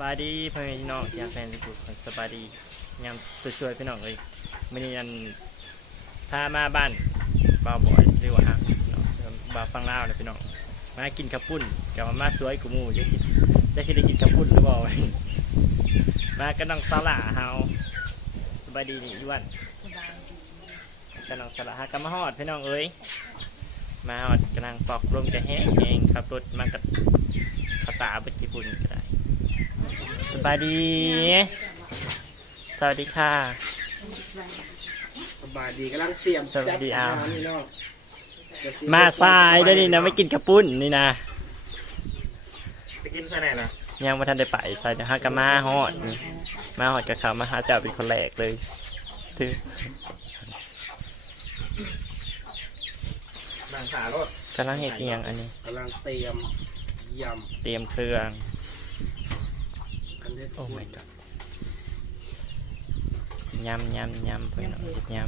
บายดีพ่อแม่พี่น้องที่รักแฟนทุกคนสบายดียามสวยๆพี่น้องเลยมื้อนี้อันพามาบ้านบ่าวบอยหรือว่าฮักพี่น้องบ่าวฟังเล่านะพี่น้องมากินข้าวปุ้นกับมามาสวยกูมูจักสิจักสิได้กินข้าวปุ้นหรือบ่ามากับน้องสาลาเฮาสบายดีนี่อ้วนสบายดีกับน้องสาลาฮากำมาฮอดพี่น้องเอ้ยมาฮอดกำลังปอกลมจะแห้งเองขับรถมากับข้าวตาเบัดญี่ปุ่นก็ได้ สบายดี สวัสดีค่ะ สบายดีกำลังเตรียมสวัสดีจัอ้าวนี่เนาะเดี๋ยวสิมาสายเด้วยวนี่นะไม่กินกระปุ้นนี่นะไปกินใส่ไหนล่ะยังไม่ทันได้ไปใส่นะฮะกะมาฮอดนี่มาฮอดกับเขามาหาเจ้าเป็นคนแรกเลยถือดังขารถกำลังเห็ดเอียงอันนี้กำลังเตรียมยเตรียมเครื่องำกันเด็ด โอ้ my god สิยำยำยำเพื่อนเอาเห็ดย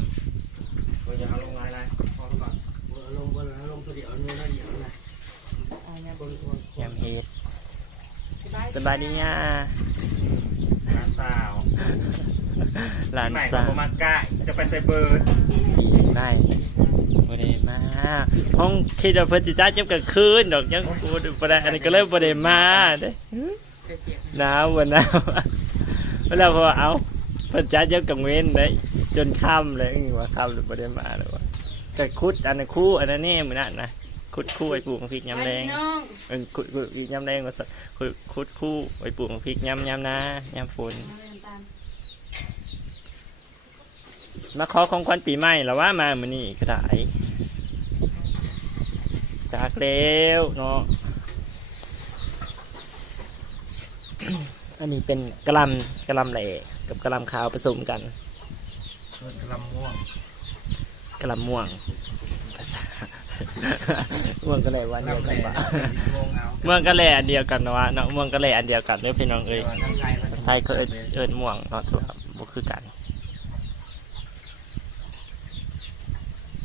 เราจะเอาลงไลน์นะพอก่อนเอาลงบนเอาลงตัวเดียวเนื้อละเอียดนะเอาเนี่ยคนคนำยำเห็ดสบายสบายดีอะร้านสาวหลานใหม่สาวประมาณใกล้จะไปไซเบอร์ ดีได้บ่ได้มาห้องคิดว่าเพิ่นสิจ่ายจับกลางคืนดอกยังบ่ได้บ่ได้อันนี้ก็เลยบ่ได้มาเด้ เคยเสียหนาวบ่หนาวเวลาพอเอาเพิ่นจ่ายจับกลางเว้นได้จนค่ำเลยอีว่าค่ำหรือบ่ได้มาแล้วว่าจะคุดอันนั้นคู่อันนั้นนี่มื้อนั้นนะคุดคู่ไอ้ปลูกพริกยำแดงน้องเออคุดคุดพริกยำแดงว่าซะคุดคุดคู่ไอ้ปลูกพริกยำยำนายำฝนมาเรียนตามมาขอของขวัญปีใหม่แล้วว่ามามื้อนี้ก็ได้จากแล้วเนาะ อันนี้เป็นกะหลำกะหลำแหล่กับกะหลำขาวผสมกันเพิ่นกำลังม่วงกะหลำม่วงภาษาม่วงกะแหล่วันเดียวกันปะสิบโมงเอาม่วงกะแหล่อันเดียวกันเนาะวะเนาะม่วงกะแหล่อันเดียวกันเด้อพี่น้องเอ้ยทางไทยมันไทยก็เอิ้นเอิ้นม่วงเนาะทุกครับบ่คือกัน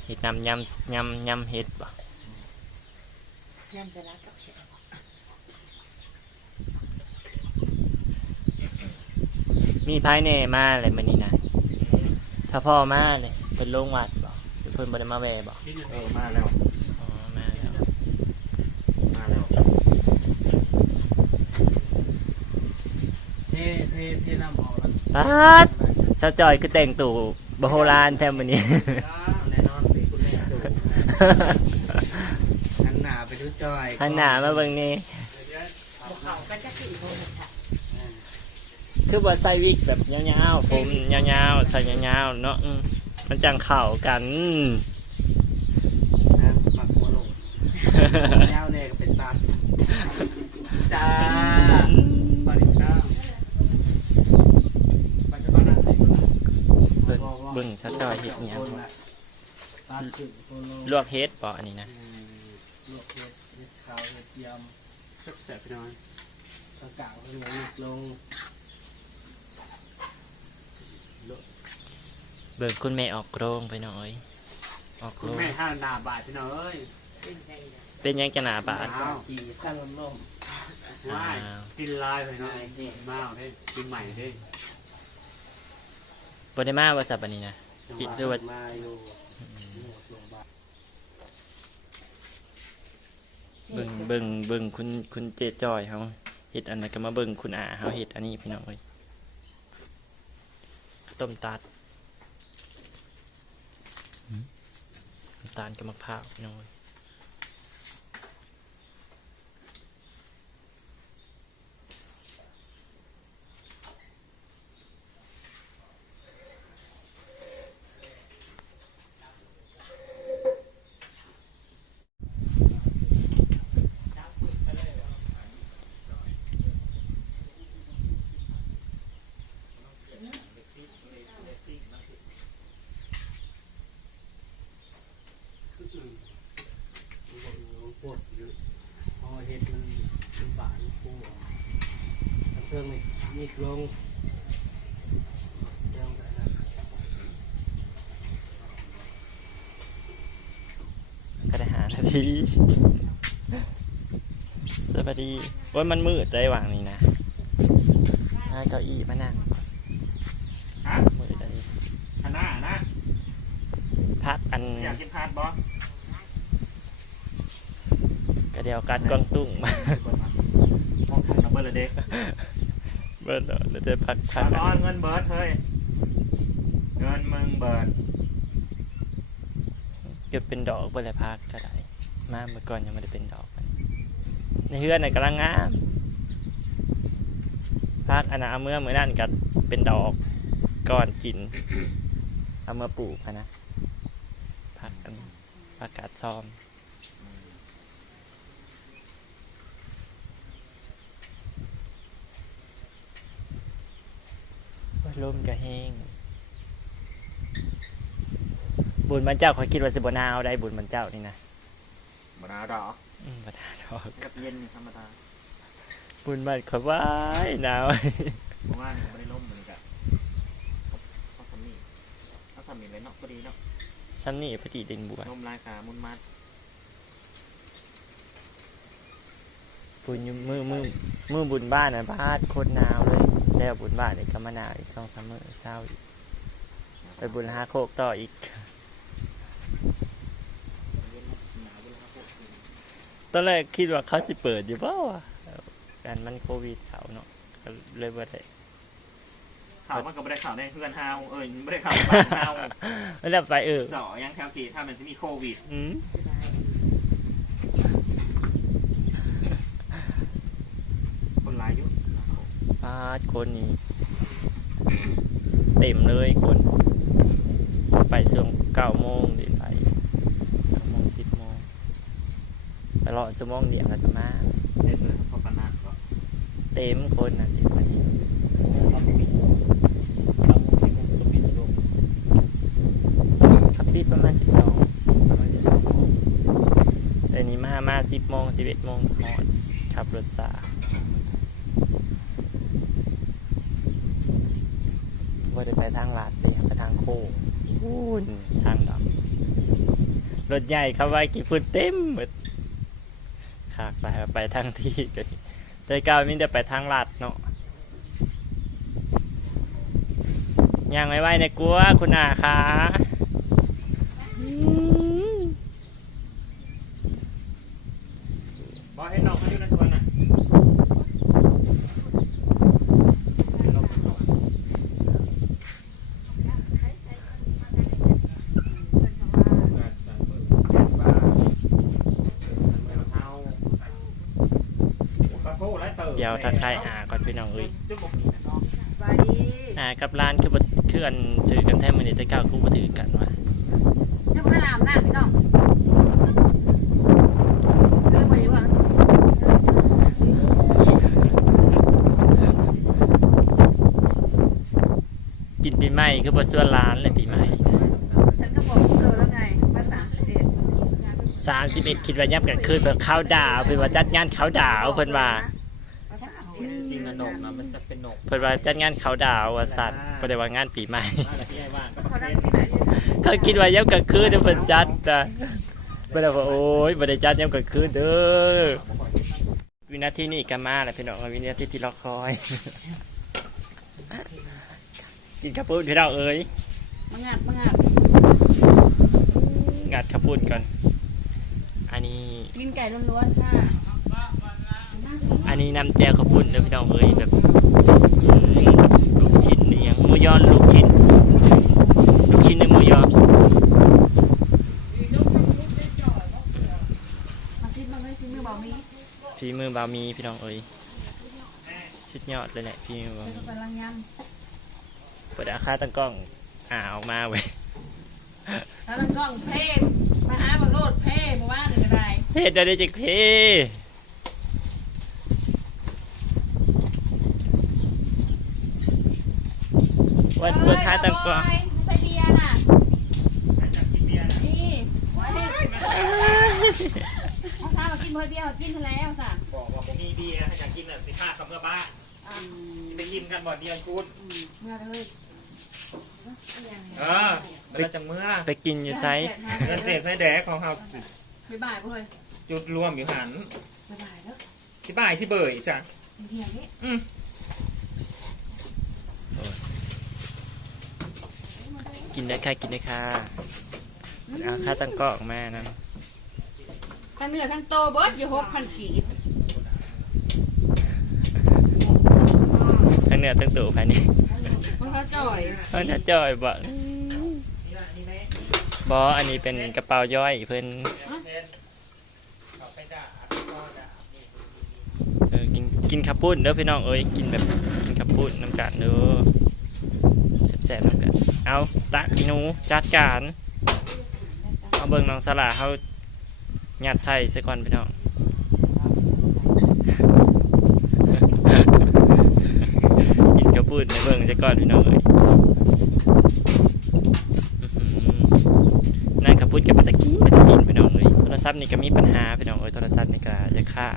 เฮ็ดน้ำยำยำยำเฮ็ดบ่ย่ำจะรักกับเสีย มีภายในมาอะไรมื้อนี้นะ ถ้าพ่อมาเลยเพิ่นลงวัดบ่หรือเพิ่นบ่ได้มาแวะบ่เออมาแล้วอ๋อมาแล้วมาแล้วเทเทเทน้ำออกแล้วปัดสาวจอยคือแต่งตู่บโบราณแท้มื้อนี้ แน่นอนสิคุณแม่สูหันหน้าไปดูจอยหันหน้ามาเบิ่งนี่บอกเขาก็จะขี่โทรศัพท์ คือว่าใส่วิกแบบยาวๆผมยาวๆใส่ยาวๆเนาะอืมมันจังเข้ากันนะหมักหัวลงยาวเนี่ยก็เป็นตาจ้าปาริก้าปัจจุบันอะไรเบิ่งเบิ่งสาวจอยเฮ็ดอิหยังตาขึ้นโคโลลวกเฮ็ดบ่อันนี้นะลวกเห็ดเห็ดขาวเห็ดยำแซ่บๆไปหน่อยตะกางขึ้นมาลง เบิ่งคุณแม่ออกโรงไปหน่อย ออกคุโรณงแม่ห้าหนาบาทพี่น้องเอ้ยเป็นไงล่ะเป็นหยังจะหนาบาดอ้าวกี่ขั้นลมลมว้ายอ้าวกินลายไปเนาะมาเอาเด้กินใหม่เด้บ่ได้มาว่าสับอันนี้นะ คิดด้วยว่า มาอยู่ส่งบาทเบิ่งเบิ่งเบิ่งคุณคุณเจจอยเฮาเฮ็ดอันนั้นก็มาเบิ่งคุณอาเฮาเฮ็ดอันนี้พี่น้องเอ้ยข้าวต้มตัดน้ำ ตาลกับมะพร้าวน้อย ปวดอยู่พอเห็ดมันมันบานปูเครื่องนี่นี่ลงยังไงนะ ก็ได้หานาทีสวัสดีโอ้ยมันมืดได้หว่างนี้นะเาเก้าอี้มานั่งฮะมือใดคณะนะพักอันอยากกินพาร์ทบอสกระเดียวกัดกวางตุ้งมามองทุ่งนะเบิร์ดเลยเด็กเบิดแล้วแล้วจะพักพัพากกัร้อนนเงินเบิร์ดเฮ้ยเงินมึงเบิร์ดเก็บเป็นดอกไปเลยพักก็ได้ มาเมื่อก่อนยังไม่ได้เป็นดอกในเฮือนน่ะกำลังงามพักอันน่ะเอาเมื่อเมื่อนั่นก็เป็นดอกก่อนกิน เอาเมื่อปลูกนะพักกันพักกาดซ้อมลมกระแห้งบุญมันเจ้าขาคิดว่าสิบนาวได้บุญมันเจ้านี่นะ มะนาวดอกอืมบ่ได้ดอกกับเย็นธรรมดาบุญมันเขาว่ายหนาวเพราะว่านี่ไม่ได้ล่มเหมือนกันเอาสามีเอาสามีเลยเนาะพอดีเนาะซ้ำนี่พอดีเด่นบัวล่มลายขามุนมัดบุญอยู่มือมือมือบุญบ้านนะบ้านโคตรหนาวเลยแล้วบุญบ้านนี่ก็มาหนาวอีกสองสามมื้อเศร้าอีกไปบุญหาโคกต่ออีก ตอนแรกคิดว่าเขาสิเปิดอยู่เปล่าวะการมันโควิดเขาเนาะก็เลยบ่ได้ข่าวมันก็ไม่ได้ข่าวในเพื่อนฮาวเอ้ยไม่ได้ข่าวบ้านฮาวไม่ได้ไปเออสอยังแถวกี่ถ้ามันจะมีโควิดอืมคนร้ายอยุ่ปาดคนนี้เต็มเลยคน ไปช่วงเก้าโมงเดี๋ยวไปเก้าโมงสิบโมง ไปรอชั่วโมงเดียวก็จะมาเด็ดเลยพอปนัดก็เต็มคนน่ะเดี๋ยวไปเราปิดเราปิดเราปิดลงขับปิดประมาณสิบสองประมาณสิบสองโมงแต่นี้มามาสิบโมงสิบเอ็ดโมงหอดขับรถสาว่าได้ไปทางลาดเลยไปทางโค้งพูนทางดำรถใหญ่เข้าไปกี่ฟุตเต็มหมด ขากไปไปทางที่กันใจก้าวมินจะไปทางลาดเนาะยังไม่ไหวในกลัวคุณอาคะอืม บอสให้น้องเขาอยู่ในสวนน่ะให้น้องเขาอยู่ เดี๋ยวทักทายอาก่อนพี่น้องเอ้ยบายดีอากับร้านคือบ่คืออันถือกันแท้มือนี้แต่เก้ากูบ่ถือกันว่ะยังไม่ลามหน้าพี่น้องเรื่องไปว่ากินปีใหม่คือบ่ส่วนร้านเลยปีใหม่ฉันก็บอกเธอแล้วไงว่าสามสิบเอ็ดสามสิบเอ็ดคิดว่ายับกันคืนเพิ่นเข้าวดาวเพิ่นว่าจัดงานเขาดาวเพิ่นว่าจริง นะนกนะมันจะเป็นนกเพิ่นว่าจัดงานเขาดาวว่าสัตว์บ่ได้ว่างานปีใหม่ อะไรที่ไอ้ว่างก็เขาได้เป็นที่ไหนเขาคิดว่ายับกันคืนเดี๋ยวเพิ่นจัดนะบ่ได้ว่าโอ้ยบ่ได้จัดยับกันคืนเด้อวินาทีนี้ก็มาแล้วพี่น้องวินาทีที่รอคอย กินข้าวปุ้นพี่น้องเอ้ย มังงาดมังงาดงัดข้าวปุ้นก่อน อันนี้ กินไก่ล้วนๆค่ะ อันนี้น้ำแจ่วข้าวปุ้นเด้อพี่น้องเอ้ยแบบอืมแบบลูกชิ้นนี่ยังหมูยอลูกชิ้นลูกชิ้นในหมูยอมาซิบังเลยซิมือเบามีฝีมือบามีพี่น้องเอ้ยชุดยอดเลยแหละฝีมือบาเดี๋ยวมีกำลังยเปิดอาคาตั้งกล้องอ่าออกมาเว้ยำแล้วมันกล้องเพ่มาหาบังโลดเพ่มาว่าหรืออะไรเฮ็ดได้ได้จักเพ วันเปิดคาตั้งกล้องไม่ใช่เบียร์น่ะอยากกินเบียร์นะนี่ไว้เอาซามากินเบอร์เบียร์กินเท่าแล้วสั่งบอกว่าผมมีเบียร์ให้อยากกินอะสิบห้าคำเพื่อบ้าไปกินกันบ่เดียวคุณเมื่อเลยเออแล้วจังเมื่อไปกินอยู่ไซส์เงินเศษไส้แดกของเขาบ๊ายบายเว้ยจุดรวมอยู่หันบ๊ายบายแล้วสิบ่ายสิเบยสั่งเที่ยงนี้อืม กินได้ค่ะกินได้ค่ะเอาค่าตั้งกล้องมานะทั้งเนื้อทั้งโตเบิร์ดอยู่หกพันกีบทั้งเนื้อทั้งตัวภายในมันเขาจ่อยเพิ่นจะจอยบ่บออันนี้เป็นกระเป๋าย่อยเพิ่นเออกินกินข้าวปุ้นเด้อพี่น้องเอ้ยกินแบบกินข้าวปุ้นน้ำกันเด้อ แซ่บน้ำกันเอาตักอีหนูจัดการเอาเบิ่งน้องสลาเฮาหยัดใส่ซะก่อนพี่น้องกินกระปุ้นในเบิ่งซะก่อนพี่น้องเอ้ยนั่นกระปุ้นกับปาตะกี้ปาตะกินพี่น้องเอ้ยโทรศัพท์นี่ก็มีปัญหาพี่น้องเอ้ยโทรศัพท์นี่ก็จะค้า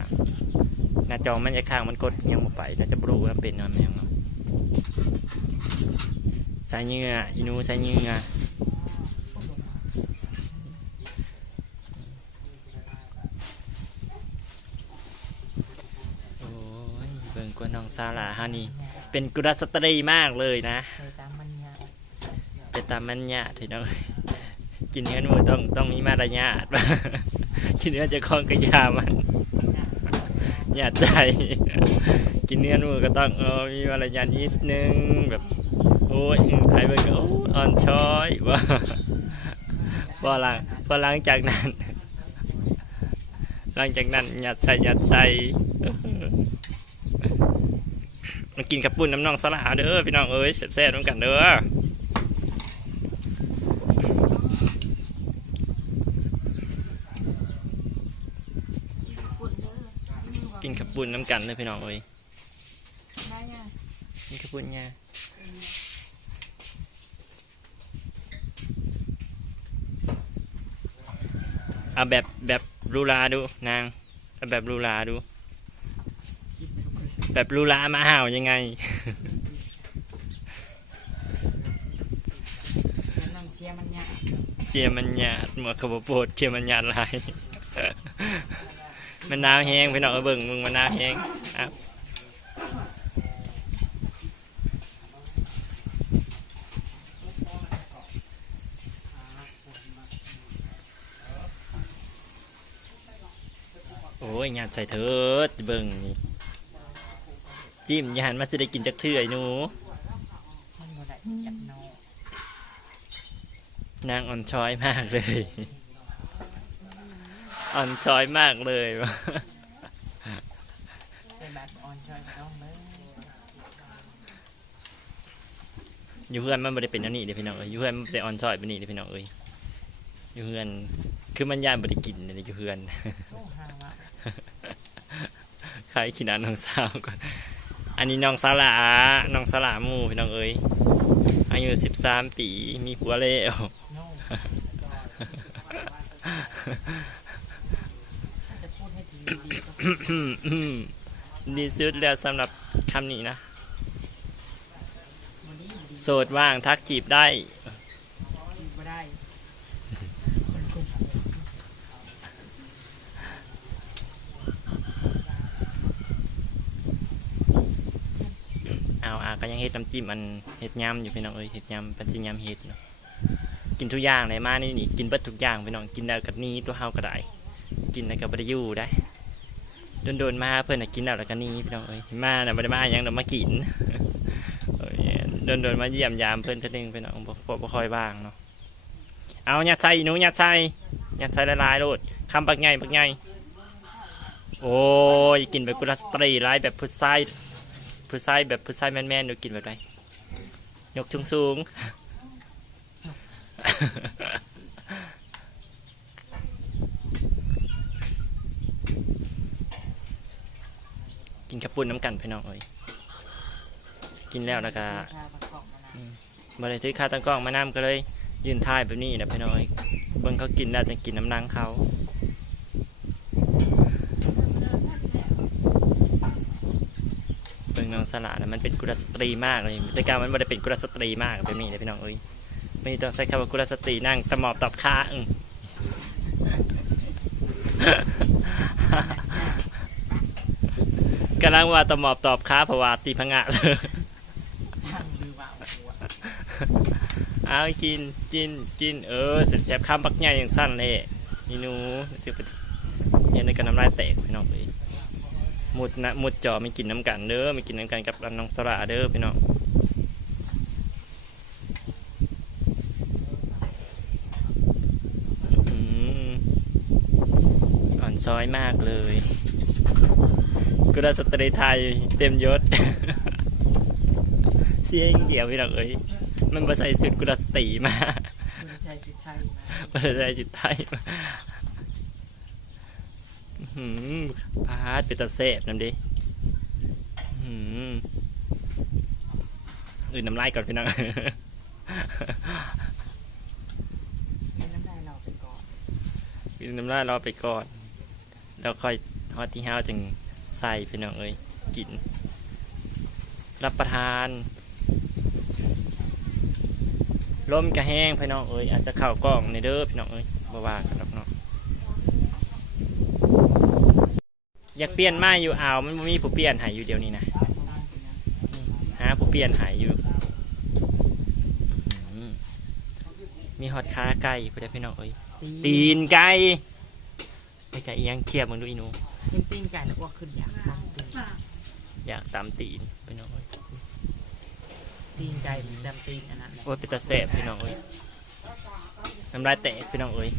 หน้าจอมันจะค้างมันกดยังบ่ไปน่าจะบรูว่าเป็นอะไรยังเนาะ ใส่เงื่ออีนูใส่เงื่อโอ้ยเบิ่งกว่าน้องซาลาฮานี่ เป็นกุลสตรีมากเลยนะ ใส่ตามมันยาเป็นตามมันยาที่น้องกินเนื้อหนูต้องต้องมีมารยาทกินเนื้อจะคล้องกระยามันหยาดใจ กินเนื้อหนูก็ต้องเออมีมารยาทนิดนึงแบบ อ้ยใครเบิ่งก็โอ้ยอ่อนช้อยบ่พอหลังพอหลังจากนั้น หลังจากนั้นหยาดใส่หยาดใส่มากินกับปุ่นน้ำน้องสลาเด้อพี่น้องเอ้ยแซ่บๆน้ำกันเด้อปุ่นเด้อกินขับปุ่นน้ำกันเลยพี่น้องเอ้ยได้ไงกินขับปุ่นเนี่ย เอาแบบแบบหรูหราดูนางเอาแบบหรูหราดู แบบหรูหรามาห่าวยังไง น้องเชียร์มันยาเสียมันหยาดหมวกขบโปดเสียมันหยาดลาย มันนาวแห้งพี่น้องเอาเบิ่งมึงมันนาวแห้งอะโอ้ยหยาดใส่เถิดเบิ่งจิ้มยานมาสิได้กินจักเทื่อยหนูมันบ่ได้จับน้องนางอ่อนช้อยมากเลย อ่อนช้อยมากเลยใส่บาดอ่อนช่วยก็ต้องเลยอยู่เพื่อนมันไม่ได้เป็นอันนี้เด้พี่น้องเอ้ยอยู่เพื่อนมันเป็นอ่อนช้อยเป็นนี่เด้พี่น้องเอ้ยอยู่เพื่อนคือมันย่านบริกินเลยอยู่เพื่อน โอ้ห่างว่าใครกินอันน้องสาวก่อน อันนี้น้องสาลาน้องสาลาหมูพี่น้องเอ้ย อายุสิบสามปี มีผัวแล้วโน่ถ้าจะพูดให้ถึงดีๆก็ดีสุดแล้วสำหรับคำนี้นะ โสดว่างทักจีบได้ จีบบ่ได้คนกลุ่ม เอาอาก็ยังเฮ็ดน้ำจิ้มอันเฮ็ดยำอยู่พี่น้องเอ้ยเฮ็ดยำเป็นสิยำเฮ็ดเนาะกินทุกอย่างเลยมานี่นี่กินเบิดทุกอย่างพี่น้องกินแล้วก็หนี้ตัวเฮาก็ได้กินแล้วก็บ่ได้อยู่ได้โดนๆมาเพิ่นน่ะกินแล้วแล้วก็หนี้พี่น้องเอ้ยมาน่ะบ่ได้มาหยังดอกมากินโดนๆมาเยี่ยมยามเพิ่นเทื่อนึงพี่น้องบ่บ่บ่ค่อยว่างเนาะเอาหยัดใส่หนูหยัดใส่ยัดใส่หลายๆโลดคำบักใหญ่บักใหญ่โอ้ยกินแบบกุลสตรีหลายแบบผู้ชาย ผู้ชายแบบผู้ชายแมนๆดูกินแบบไรยกสูงสูงกินกระปุ่นน้ำกันพี่น้องเอ้ยกินแล้วแล้วก็ชาประกอบมานะบริถือคาตั้งกล้องมาน้ำก็เลย ยืนท่ายแบบนี้นะพี่น้องเอ้ยเบิ่งเขากินแล้วจะกินน้ำนังเขา เด้อท่านแหละ เบิ่งน้อง สละนะมันเป็นกุลสตรีมากเลยแต่การมันไม่ได้เป็นกุลสตรีมากแบบนี้เลยพี่น้องเอ้ยไม่ต้องใช้คำว่ากุลสตรีนั่งตะหมอบตอบค้าอึ้งกำลังว่าตะหมอบตอบค้าเพราะว่าตีพังงะทางลือว่าหัวเอากินกินกินเออเสร็จแจบข้ามปักใหญ่อย่างสั้นเลยนี่หนูถือไปเห็นในกันน้ำลายแตกพี่น้องเลย มุดนะหมุดจอไม่กินน้ำกันเด้อไม่กินน้ำกันกับน้องสระเด้อพี่น้องอื้อหืออ่อนซอยมากเลยกุลสตรีไทยเต็มยศ เสียงเดียวพี่น้องเอ้ยมันมาใส่สุดกุลสตรีมาไม่ใช่ชุดไทยนะมันจะได้จุดไทยมาอื้อหืม พาดเป็นตาเสบน้ำดิอื้อหืออื่นน้ำลายก่อนพี่น้องเป็นน้ำลายเราไปก่อนอื่นน้ำลายรอไปก่อน แล้วค่อยทอดที่ห้าวจึงใส่พี่น้องเอ้ยกิน รับประทานลมกระแห้งพี่น้องเอ้ยอาจจะเข่ากล้องในเด้อพี่น้องเอ้ยบ่ว่ากันหรอกเนาะ อยากเปลี่ยนไม้อยู่อ่าวมันบ่มีผู้เปลี่ยนใหายอยู่เดียวนี้นะหาผู้เปลี่ยนใหายอยู่อื้อหือมีฮอดขาไก่พี่ได้อพี่น้องเอ้ยตีนไก่ไอ้ไก่อีหยังเทียบมึงดูอีหนู เห็นตีนไก่แล้วอ้วกขึ้นอยากทำตีนอยากตามตีนพี่น้องเอ้ยตีนไก่หรือดำตีนอันนั้นแหละโอ้ยเป็นตาแสบพี่น้องเอ้ยน้ำลายแตกพี่น้องเอ้ย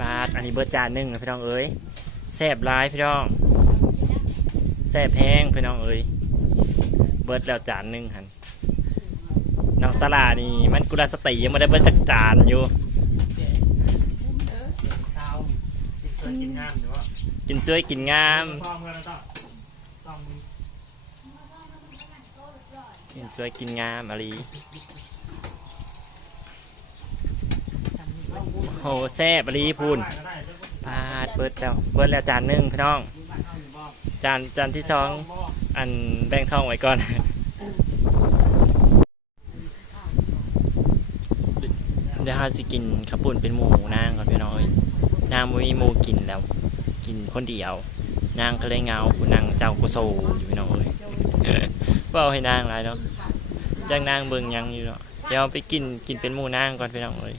ปาดอันนี้เบอร์จานหนึ่งนะพี่น้องเอ้ยแสบร้ายพี่น้องแสบแห้งพี่น้องเอ้ยเบิร์ดแล้วจานหนึ่งหันน้องสลานี่มันกุลสติยังไม่ได้เบิร์ดจักจานอยู่กินสวยกินงามหรือว่ากินสวยกินงามซ่อมเสื้องซ่อมมือกินสวยกินงามอะไร ทำนี่ก็พูด โหแซบอะไรพูนได้ก็ได้เปาดเบิร์ดแล้วเบิร์ดแล้วจานหนึ่งพี่น้อง จานจานที่สองอันแบ่งท้องไว้ก่อนเดี๋ยวเราสิกินข้าวปุ้นเป็นหมูนางก่อนพี่น้องเอ้ยนางบ่มีหมูกินแล้ว กินคนเดียว นางก็เลยเงาผู้นางเจ้ากุโซอยู่พี่น้องเอ้ยเว่าให้นางไรเนาะจังนางเบิ่งยังอยู่เนาะเดี๋ยวไปกินกินเป็นหมูนางก่อนพี่น้องเอ้ย